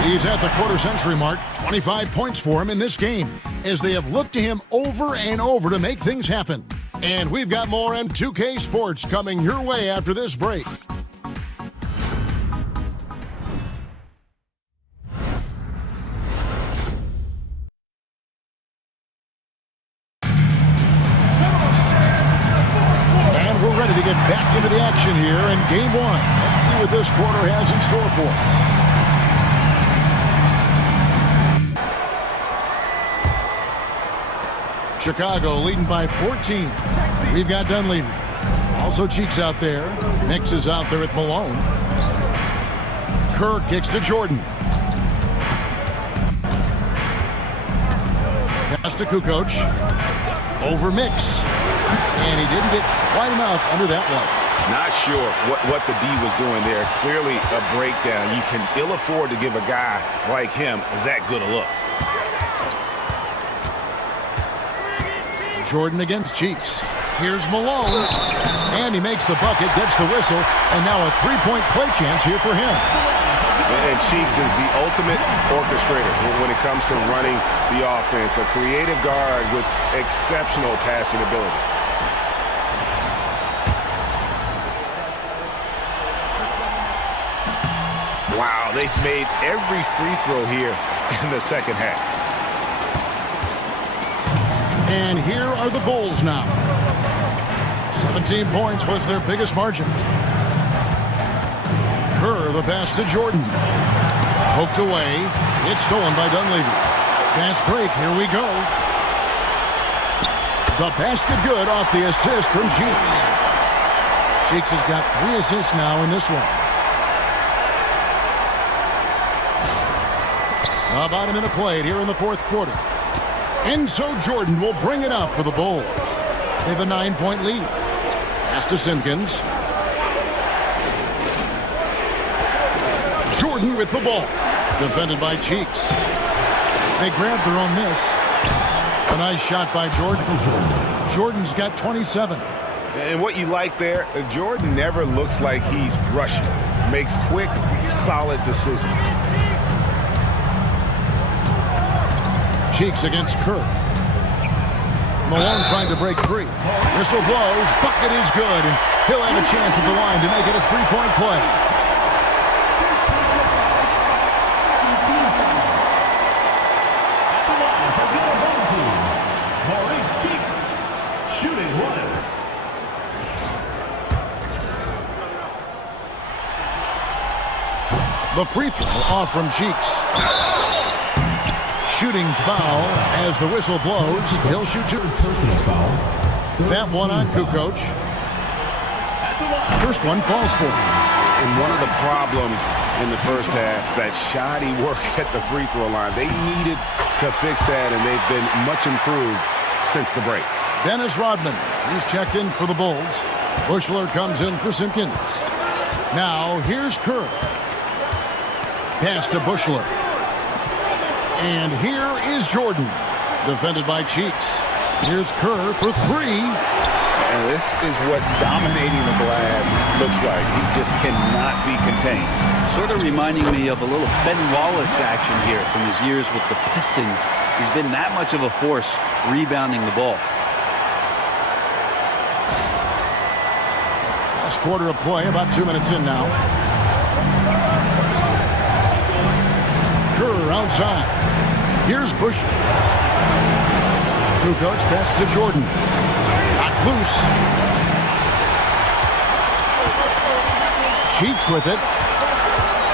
He's at the quarter-century mark. 25 points for him in this game, as they have looked to him over and over to make things happen. And we've got more M2K Sports coming your way after this break. Back into the action here in game one. Let's see what this quarter has in store for us. Chicago leading by 14. We've got Dunleavy. Also Cheeks out there. Mix is out there with Malone. Kerr kicks to Jordan. Pass to Kukoc. Over Mix. And he didn't get quite enough under that one. Not sure what the D was doing there. Clearly a breakdown. You can ill afford to give a guy like him that good a look. Jordan against Cheeks. Here's Malone. And he makes the bucket, gets the whistle, and now a three-point play chance here for him. And Cheeks is the ultimate orchestrator when it comes to running the offense. A creative guard with exceptional passing ability. Wow, they've made every free throw here in the second half. And here are the Bulls now. 17 points was their biggest margin. Kerr, the pass to Jordan. Poked away. It's stolen by Dunleavy. Fast break. Here we go. The basket good off the assist from Cheeks. Cheeks has got 3 assists now in this one. About a minute played here in the fourth quarter. And so Jordan will bring it up for the Bulls. They have a 9-point lead. Pass to Simpkins. Jordan with the ball. Defended by Cheeks. They grabbed their own miss. A nice shot by Jordan. Jordan's got 27. And what you like there, Jordan never looks like he's rushing. Makes quick, solid decisions. Cheeks against Kerr. Malone trying to break free. Whistle blows. Bucket is good. And he'll have a chance at the line to make it a three-point play. The free throw off from Cheeks. Shooting foul as the whistle blows. He'll shoot 2. Personal foul. That one on Kukoc. First one falls for him. And one of the problems in the first half, that shoddy work at the free throw line. They needed to fix that, and they've been much improved since the break. Dennis Rodman. He's checked in for the Bulls. Bushler comes in for Simpkins. Now here's Kerr. Pass to Bushler. And here is Jordan. Defended by Cheeks. Here's Kerr for 3. And this is what dominating the glass looks like. He just cannot be contained. Sort of reminding me of a little Ben Wallace action here from his years with the Pistons. He's been that much of a force rebounding the ball. Last quarter of play, about 2 minutes in now. Kerr outside. Here's Bush. Kukoc pass to Jordan. Not loose. Cheeks with it.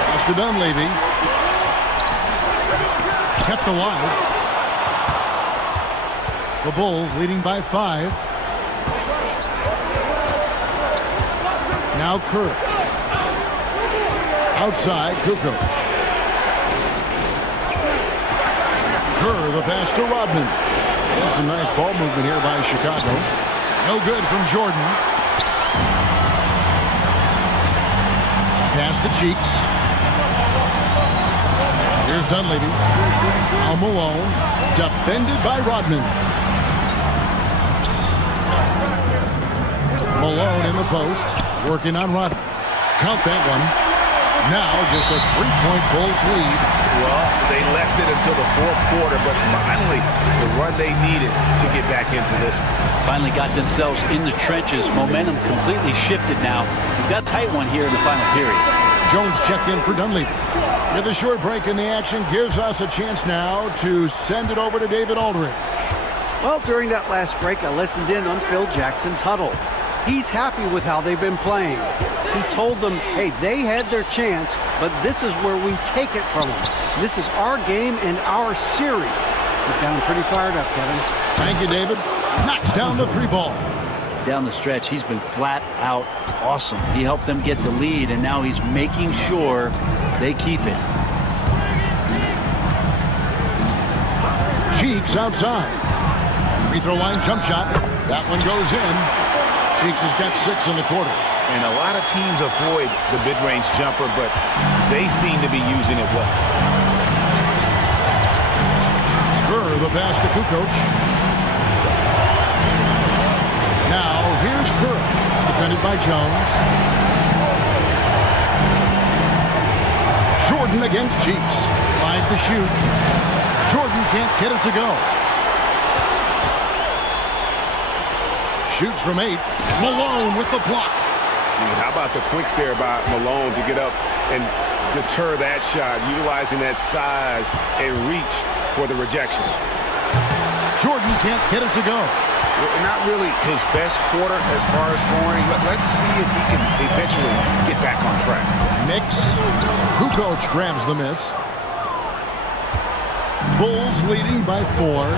Pass to Dunleavy. Kept alive. The Bulls leading by 5. Now Kerr. Outside, Kukoc. Kerr, the pass to Rodman. That's a nice ball movement here by Chicago. No good from Jordan. Pass to Cheeks. Here's Dunleavy. Now Malone. Defended by Rodman. Malone in the post. Working on Rodman. Count that one. Now just a 3-point Bulls lead. Well, they left it until the fourth quarter, but finally the run they needed to get back into this one. Finally got themselves in the trenches. Momentum completely shifted now. We've got a tight one here in the final period. Jones checked in for Dunleavy. With a short break in the action, gives us a chance now to send it over to David Aldridge. Well, during that last break, I listened in on Phil Jackson's huddle. He's happy with how they've been playing. He told them, hey, they had their chance, but this is where we take it from them. This is our game and our series. He's got him pretty fired up, Kevin. Thank you, David. Knocks down the 3 ball. Down the stretch, he's been flat out awesome. He helped them get the lead, and now he's making sure they keep it. Cheeks outside. Free throw line jump shot. That one goes in. Cheeks has got 6 in the quarter. And a lot of teams avoid the mid-range jumper, but they seem to be using it well. Kerr, the pass to Kukoc. Now, here's Kerr, defended by Jones. Jordan against Cheeks. 5 to shoot. Jordan can't get it to go. Shoots from 8. Malone with the block. How about the quicks there by Malone to get up and deter that shot, utilizing that size and reach for the rejection. Jordan can't get it to go. Not really his best quarter as far as scoring. Let's see if he can eventually get back on track. Mix. Kukoc grabs the miss. Bulls leading by 4.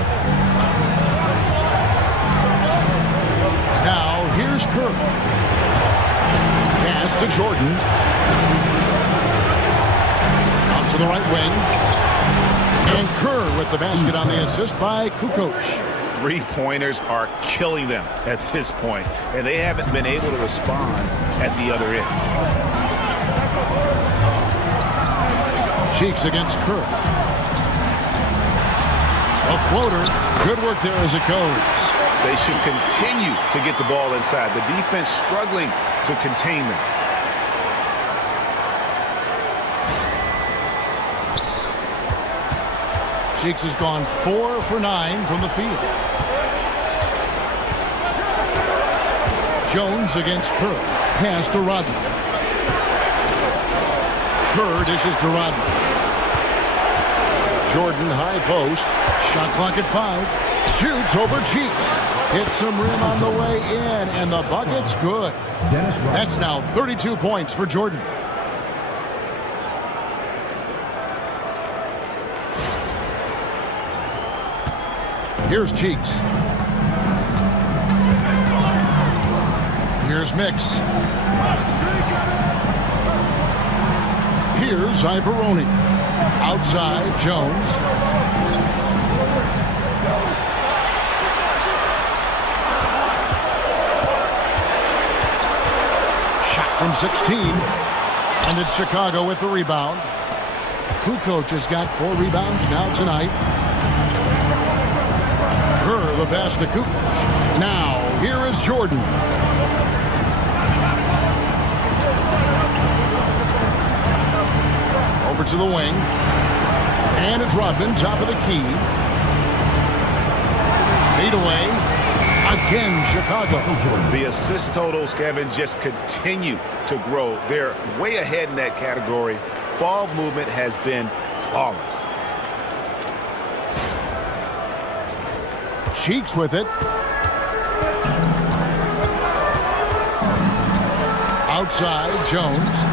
Now here's Kerr. Pass to Jordan. Out to the right wing. And Kerr with the basket on the assist by Kukoc. 3-pointers are killing them at this point, and they haven't been able to respond at the other end. Cheeks against Kerr. A floater. Good work there as it goes. They should continue to get the ball inside. The defense struggling to contain them. Cheeks has gone 4 for 9 from the field. Jones against Kerr. Pass to Rodman. Kerr dishes to Rodman. Jordan high post. Shot clock at 5. Shoots over Cheeks. Hits some rim on the way in, and the bucket's good. That's now 32 points for Jordan. Here's Cheeks. Here's Mix. Here's Ivoroni. Outside, Jones. Shot from 16. And it's Chicago with the rebound. Kukoc has got 4 rebounds now tonight. Kerr, the pass to Kukoc. Now, here is Jordan. Over to the wing. And it's Rodman, top of the key. Fade away. Again, Chicago. The assist totals, Kevin, just continue to grow. They're way ahead in that category. Ball movement has been flawless. Cheeks with it. Outside, Jones.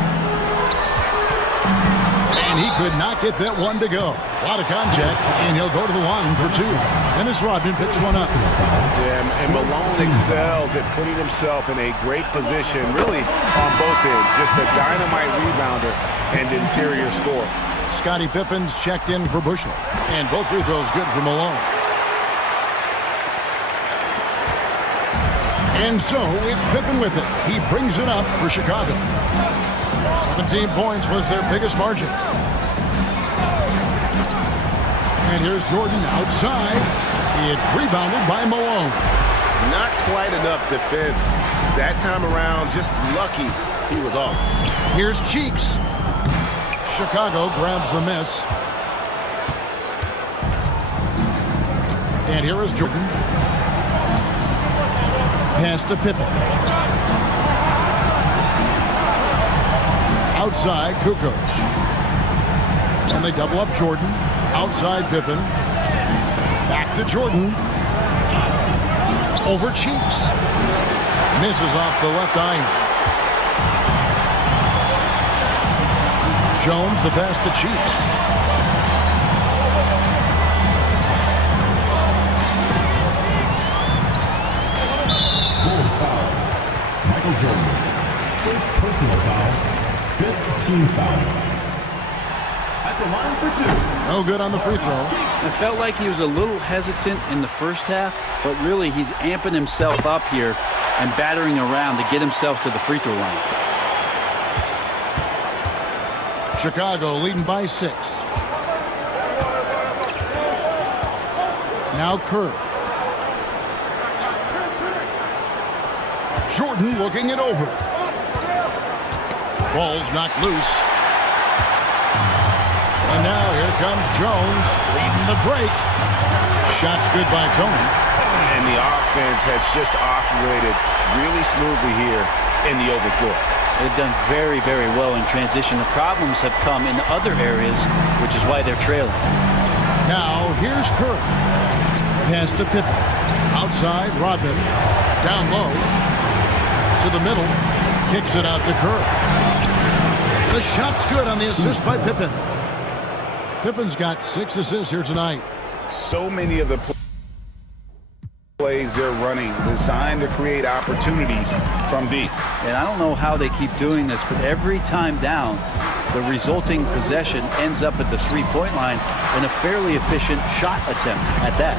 And he could not get that one to go. A lot of contact, and he'll go to the line for two. Dennis Rodman picks one up. Yeah, and Malone excels at putting himself in a great position, really on both ends. Just a dynamite rebounder and interior scorer. Scottie Pippen's checked in for Bushley, and both free throws good for Malone. And so it's Pippen with it. He brings it up for Chicago. 17 points was their biggest margin. And here's Jordan outside. It's rebounded by Malone. Not quite enough defense that time around. Just lucky he was off. Here's Cheeks. Chicago grabs the miss. And here is Jordan. Pass to Pippen. Outside, Kukoc. And they double up Jordan. Outside, Pippen. Back to Jordan. Over Cheeks. Misses off the left iron. Jones, the pass to Cheeks. Foul. Michael Jordan. First personal foul. 5th team foul. At the line for two. No good on the free throw. It felt like he was a little hesitant in the first half, but really he's amping himself up here and battering around to get himself to the free throw line. Chicago leading by 6. Now Kerr. Jordan looking it over. Ball's knocked loose. And now here comes Jones leading the break. Shot's good by Tony. And the offense has just operated really smoothly here in the open floor. They've done very, very well in transition. The problems have come in other areas, which is why they're trailing. Now here's Kerr. Pass to Pippen. Outside, Rodman. Down low. To the middle. Kicks it out to Kerr. The shot's good on the assist by Pippen. Pippen's got 6 assists here tonight. So many of the plays they're running designed to create opportunities from deep. And I don't know how they keep doing this, but every time down, the resulting possession ends up at the three-point line in a fairly efficient shot attempt at that.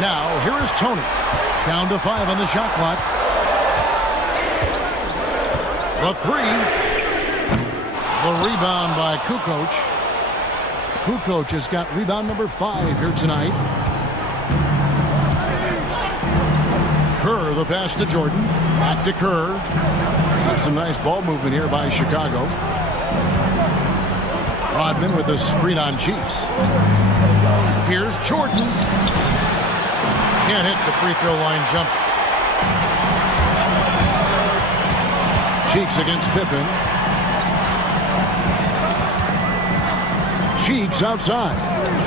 Now, here is Tony. Down to 5 on the shot clock. The 3. The rebound by Kukoc. Kukoc has got rebound number 5 here tonight. Kerr, the pass to Jordan. Back to Kerr. And some nice ball movement here by Chicago. Rodman with a screen on Cheeks. Here's Jordan. Can't hit the free throw line jump. Cheeks against Pippen. Cheeks outside.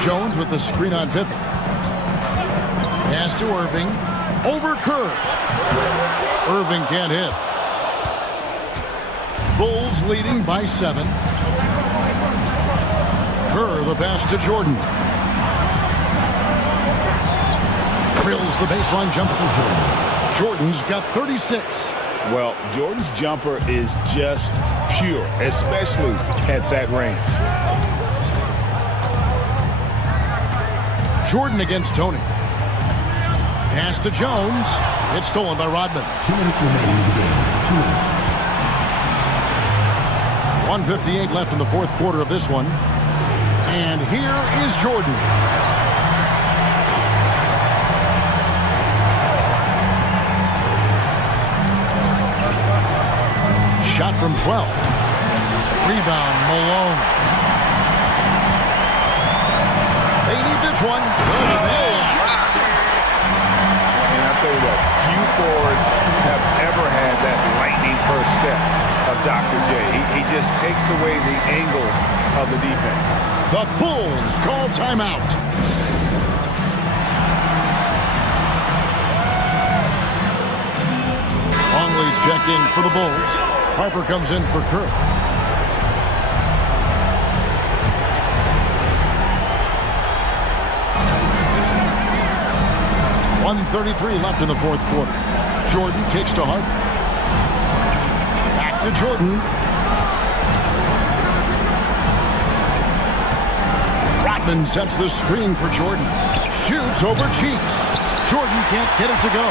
Jones with the screen on Pippen. Pass to Irving. Over Kerr. Irving can't hit. Bulls leading by 7. Kerr, the pass to Jordan. Drills the baseline jumper. Jordan's got 36. Well, Jordan's jumper is just pure, especially at that range. Jordan against Tony. Pass to Jones. It's stolen by Rodman. 2 minutes remaining in the game. 2 minutes. 1:58 left in the fourth quarter of this one. And here is Jordan. Shot from 12. Rebound, Malone. They need this one. And I'll tell you what, Few forwards have ever had that lightning first step of Dr. J. He just takes away the angles of the defense. The Bulls call timeout. Longley's checked in for the Bulls. Harper comes in for Kerr. .133 left in the fourth quarter. Jordan kicks to Harper. Back to Jordan. Rodman sets the screen for Jordan. Shoots over Cheeks. Jordan can't get it to go.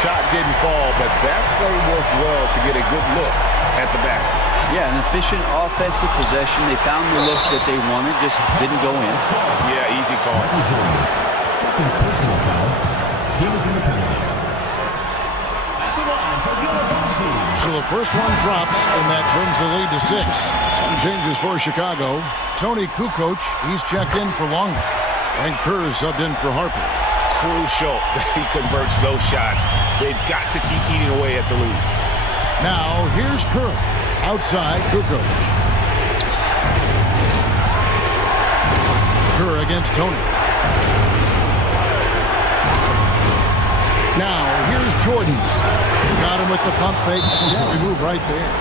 Shot didn't fall, but that play worked well to get a good look at the basket. Yeah, an efficient offensive possession. They found the look that they wanted, just didn't go in. Yeah, easy call. Second personal foul. Team is in the penalty. At the line for the other team. So the first one drops, and that trims the lead to 6. Some changes for Chicago. Tony Kukoc, he's checked in for Longley. And Kerr is subbed in for Harper. Crucial that he converts those shots. They've got to keep eating away at the lead. Now, here's Kerr. Outside, Kukoc. Kerr against Tony. Now, here's Jordan. Got him with the pump fake. Savvy move right there.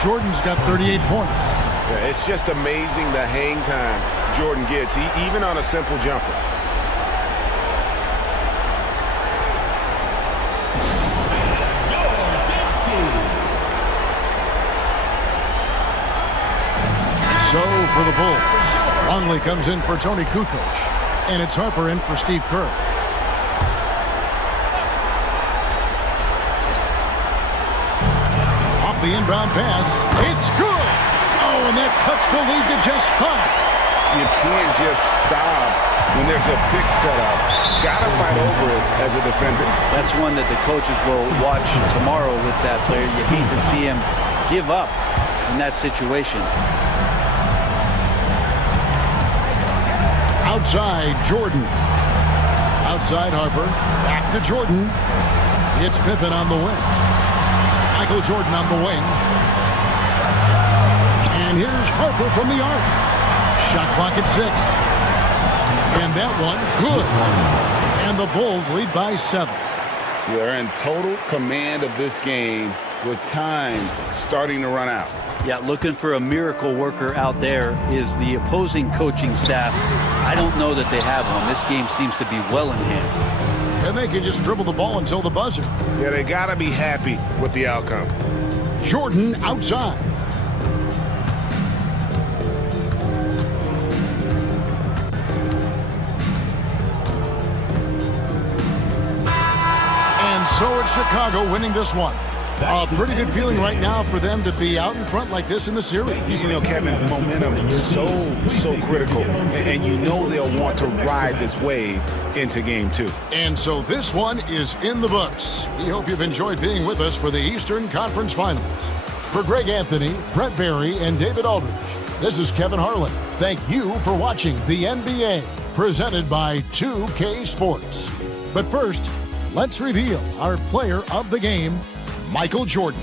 Jordan's got 38 points. Yeah, it's just amazing the hang time Jordan gets, even on a simple jumper. So for the Bulls, Longley comes in for Tony Kukoc, and it's Harper in for Steve Kerr. Off the inbound pass, it's good! Oh, and that cuts the lead to just 5. You can't just stop when there's a big setup. Gotta fight over it as a defender. That's one that the coaches will watch tomorrow with that player. You hate to see him give up in that situation. Outside, Jordan. Outside, Harper. Back to Jordan. It's PIppen on the wing. Michael Jordan on the wing. And here's Harper from the arc. Shot clock at 6. And that one, good. And the Bulls lead by 7. They're in total command of this game with time starting to run out. Yeah, looking for a miracle worker out there is the opposing coaching staff. I don't know that they have one. This game seems to be well in hand. And they can just dribble the ball until the buzzer. Yeah, they got to be happy with the outcome. Jordan outside. And so it's Chicago winning this one. A pretty good feeling right now for them to be out in front like this in the series. You know, Kevin, momentum is so critical. And you know they'll want to ride this wave into game 2. And so this one is in the books. We hope you've enjoyed being with us for the Eastern Conference Finals. For Greg Anthony, Brett Barry, and David Aldridge, this is Kevin Harlan. Thank you for watching the NBA, presented by 2K Sports. But first, let's reveal our player of the game, Michael Jordan.